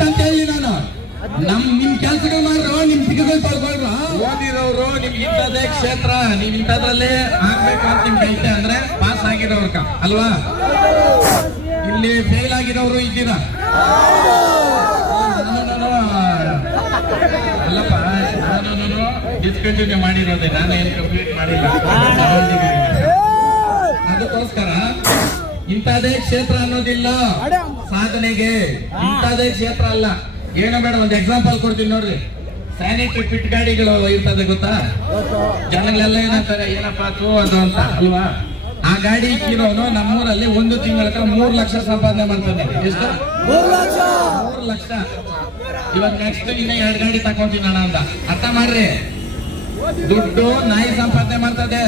ಇನ್ನೆಷ್ಟಂತ ಹೇಳಿ ನಾನು ನಿಮ್ ಕೆಲ್ಸಗಳು ಮಾಡ್ರು, ನಿಮ್ ಸಿಗಗಳು ಪಡ್ಕೊಳ್ರು. ಓದಿರೋರು ನಿಮ್ಗೆ ಇಂಥದೇ ಕ್ಷೇತ್ರ, ನೀವ್ ಇಂಥದ್ರಲ್ಲೇ ಆಗ್ಬೇಕು ಅಂತ ನಿಮ್ಗೆ ಐತೆ ಅಂದ್ರೆ ಪಾಸ್ ಆಗಿರೋರ್ಕ ಅಲ್ವಾ? ಇಲ್ಲಿ ಫೇಲ್ ಆಗಿರೋರು ಇದ್ದೀರಾ? ಅಲ್ಲಪ್ಪ, ನಾನು ಡಿಸ್ಕಂಟಿನ್ಯೂ ಮಾಡಿರೋದೆ, ನಾನು ಏನು ಕಂಪ್ಲೀಟ್ ಮಾಡಿಲ್ಲ. ಅದಕ್ಕೋಸ್ಕರ ಇಂಥದೇ ಕ್ಷೇತ್ರ ಅನ್ನೋದಿಲ್ಲ ಸಾಧನೆಗೆ. ಇಂಥದೇ ಕ್ಷೇತ್ರ ಅಲ್ಲ. ಏನೋ ಬೇಡ, ಒಂದು ಎಕ್ಸಾಂಪಲ್ ಕೊಡ್ತೀನಿ ನೋಡ್ರಿ. ಸ್ಯಾನಿಟರಿ ಪಿಟ್ ಗಾಡಿಗಳು ಇರ್ತದೆ ಗೊತ್ತಾ? ಜನಗಳೆಲ್ಲ ಏನಂತಾರೆ, ಏನಪ್ಪಾ ಅದು ಅಂತ ಅಲ್ವಾ? ಆ ಗಾಡಿ ಇರೋನು ನಮ್ಮೂರಲ್ಲಿ 1 ತಿಂಗಳ 3 ಲಕ್ಷ ಸಂಪಾದನೆ ಮಾಡ್ತಾನೆ. ಎಷ್ಟು? 3 ಲಕ್ಷ. ಇವಾಗ ನೆಕ್ಸ್ಟ್ ಇನ್ನ 2 ಗಾಡಿ ತಕೊಂತೀನಿ ಅಣ್ಣ ಅಂತ. ಅರ್ಥ ಮಾಡ್ರಿ, ದುಡ್ಡು ನಾಯಿ ಸಂಪಾದನೆ ಮಾಡ್ತದೆ.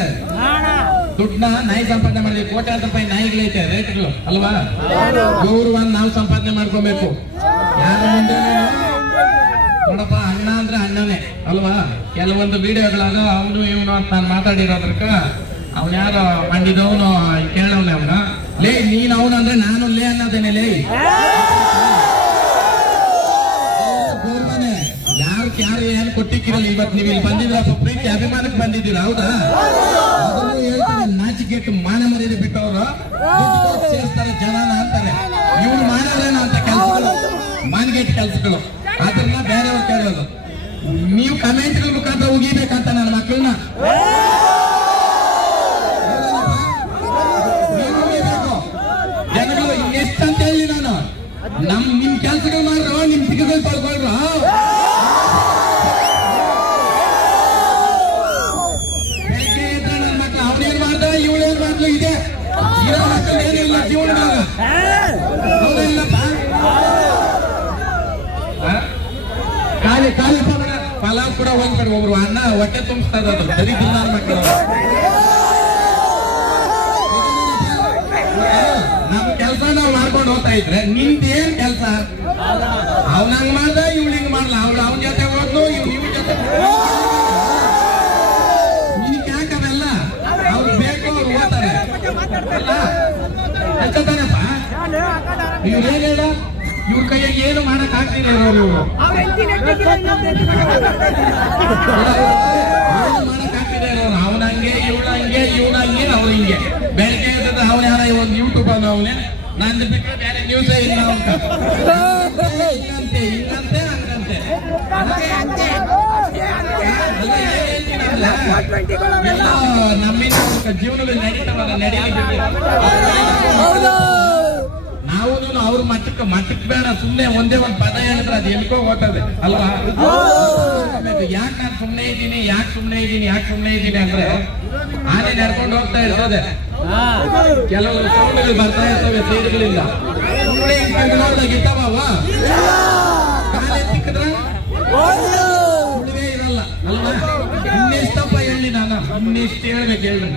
ದುಡ್ಡನ್ನ ನಾಯಿ ಸಂಪಾದನೆ ಮಾಡಿದ್ವಿ. ಕೋಟ್ಯಾಂತರ ರೂಪಾಯಿ ನಾಯಿಗಳೈತೆ ರೈತರು ಅಲ್ವಾ? ಗೌರವನ್ನ ನಾವು ಸಂಪಾದನೆ ಮಾಡ್ಕೋಬೇಕು. ಯಾರ ಮುಂದೆ ನೋಡಪ್ಪ, ಅಣ್ಣ ಅಂದ್ರೆ ಅಣ್ಣನೇ ಅಲ್ವಾ? ಕೆಲವೊಂದು ವಿಡಿಯೋಗಳಾಗ ಅವನು ಇವನು ಅಂತ ನಾನು ಮಾತಾಡಿರೋದ್ರಕ್ಕ ಅವನ್ ಯಾರೋ ಮಾಡಿದವನು ಕೇಳವನೆ. ಅವನ ಲೇ, ನೀನ್ ಅವನಂದ್ರೆ ನಾನು ಲೇ ಅನ್ನೋದೇನೆ. ಲೇ, ಯಾರು ಏನ್ ಕೊಟ್ಟಿಕ್ಕಿರಲ್ಲ. ಇವತ್ತು ನೀವು ಇಲ್ಲಿ ಬಂದಿದ್ರಪ್ಪ, ಪ್ರೀತಿ ಅಭಿಮಾನಕ್ಕೆ ಬಂದಿದ್ದೀರ, ಹೌದಾ? ಅದನ್ನು ಹೇಳ್ತಾರೆ, ನಾಚಿಕೆಟ್ಟು ಮಾನ ಮರ್ಯಾದೆ ಬಿಟ್ಟವರು ಸೇರಿಸ್ತಾರೆ ಜನನ ಅಂತಾರೆ. ಇವ್ರು ಮಾಡೋರೇನ ಅಂತ ಕೆಲ್ಸಗಳು, ಮಾನ್ಗೆಟ್ ಕೆಲ್ಸಗಳು. ಅದನ್ನ ಬೇರೆಯವ್ರು ಕೇಳೋದು. ನೀವು ಕಮೆಂಟ್ಗಳ ಮುಖಾಂತರ ಉಗಿಬೇಕಂತ ನನ್ನ ಮಕ್ಕಳನ್ನ ಜನಗಳು. ಇನ್ನೆಷ್ಟಂತ ಹೇಳಿ ನಾನು ನಿಮ್ ಕೆಲ್ಸಗಳು ಮಾಡ್ರು, ನಿಮ್ ಸಿಗಗಳು ಪಡ್ಕೊಳ್ರು. ಇದೆ ಇರೋ ಮಕ್ಕಳು ಏನಿಲ್ಲ ಜೀವನದಾಗ, ಹೌದಿಲ್ಲಪ್ಪ? ಖಾಲಿ ಖಾಲಿ ಪಲಾವ್ ಕೂಡ ಹೋಗ್ಬೇಡ. ಒಬ್ರು ಅನ್ನ ಹೊಟ್ಟೆ ತುಂಬಿಸ್ತಾ ಇರೋದು ದರಿದ್ರ ಮಕ್ಕಳು. ನಮ್ ಕೆಲ್ಸ ನಾವ್ ಮಾಡ್ಕೊಂಡು ಹೋಗ್ತಾ ಇದ್ರೆ ನಿಂದೇನ್ ಕೆಲ್ಸ? ಅವ್ನ ಹಂಗ್ ಮಾಡ್ದ, ಇವ್ಳು ಹಿಂಗ್ ಮಾಡ್ಲ. ಅವಳ ಅವನ ಜೊತೆ ಹೋದ್ಲು, ಇವ್ನ ಜೊತೆ. ನಿನಗೆ ಯಾಕವೆಲ್ಲ? ಅವ್ರು ಬೇಕು, ಅವ್ರು ಹೋಗ್ತಾರೆ ಹೆಚ್ಚತಾನಪ್ಪ. ಇವ್ರು ಏನ್ ಹೇಳ, ಇವ್ರ ಕೈಯಾಗ ಏನು ಮಾಡಕ್ ಆಗ್ತಿಲ್ಲ. ಏನು ಮಾಡಕ್ ಆಗ್ತಿದೆ ಇರೋರು. ಅವನ ಹಂಗೆ, ಇವಳ ಹಂಗೆ, ಇವನ ಹಂಗೆ, ಅವ್ರು ಹಿಂಗೆ. ಬೆಳಗ್ಗೆ ಇರ್ತದೆ ಅವನ ಯಾರ ಒಂದು ಯೂಟ್ಯೂಬ್ ಅದ, ಅವನೇ ನಂದು ಬಿಟ್ಟರೆ ಬೇರೆ ನ್ಯೂಸೇ ಇಲ್ಲ ಅಂತ. ಹಿಂಗಂತೆ ಹಿಂಗಂತೆ ಹಂಗಂತೆ ನಮ್ಮಿಂದ ಜೀವನದಲ್ಲಿ ನಡೀತಾವಲ್ಲ, ನಡೀಲಿಕ್ಕೆ ನಾವು ಅವ್ರ ಮಟ್ಟಕ್ಕೆ ಬೇಡ. ಸುಮ್ನೆ ಒಂದೇ ಒಂದು ಪದ ಹೇಳಿದ್ರೆ ಅದು ಎಲ್ಕೋ ಹೋಗ್ತದೆ ಅಲ್ವಾ? ಯಾಕೆ ನಾನು ಸುಮ್ನೆ ಇದ್ದೀನಿ, ಯಾಕೆ ಸುಮ್ನೆ ಇದ್ದೀನಿ ಅಂದ್ರೆ ಆನೆ ನಡ್ಕೊಂಡು ಹೋಗ್ತಾ ಇರ್ತದೆ. ಕೆಲವು ಸೌಂಡ್ಗಳು ಬರ್ತಾ ಇರ್ತವೆ ಸೇರಿಗಳಿಂದ. ಸುಮ್ಮನೆ ನೋಡಿದಾಗ ಇದ್ದಾವ, ಕಾಲೇ ಸಿಕ್ಕಿದ್ರೆ ಇರಲ್ಲ ಅಲ್ವಾ? ಇನ್ನೆಷ್ಟಪ್ಪ ಹೇಳಿ, ನಾನು ಇನ್ನೆಷ್ಟು ಹೇಳ್ಬೇಕು ಹೇಳ್ರಿ.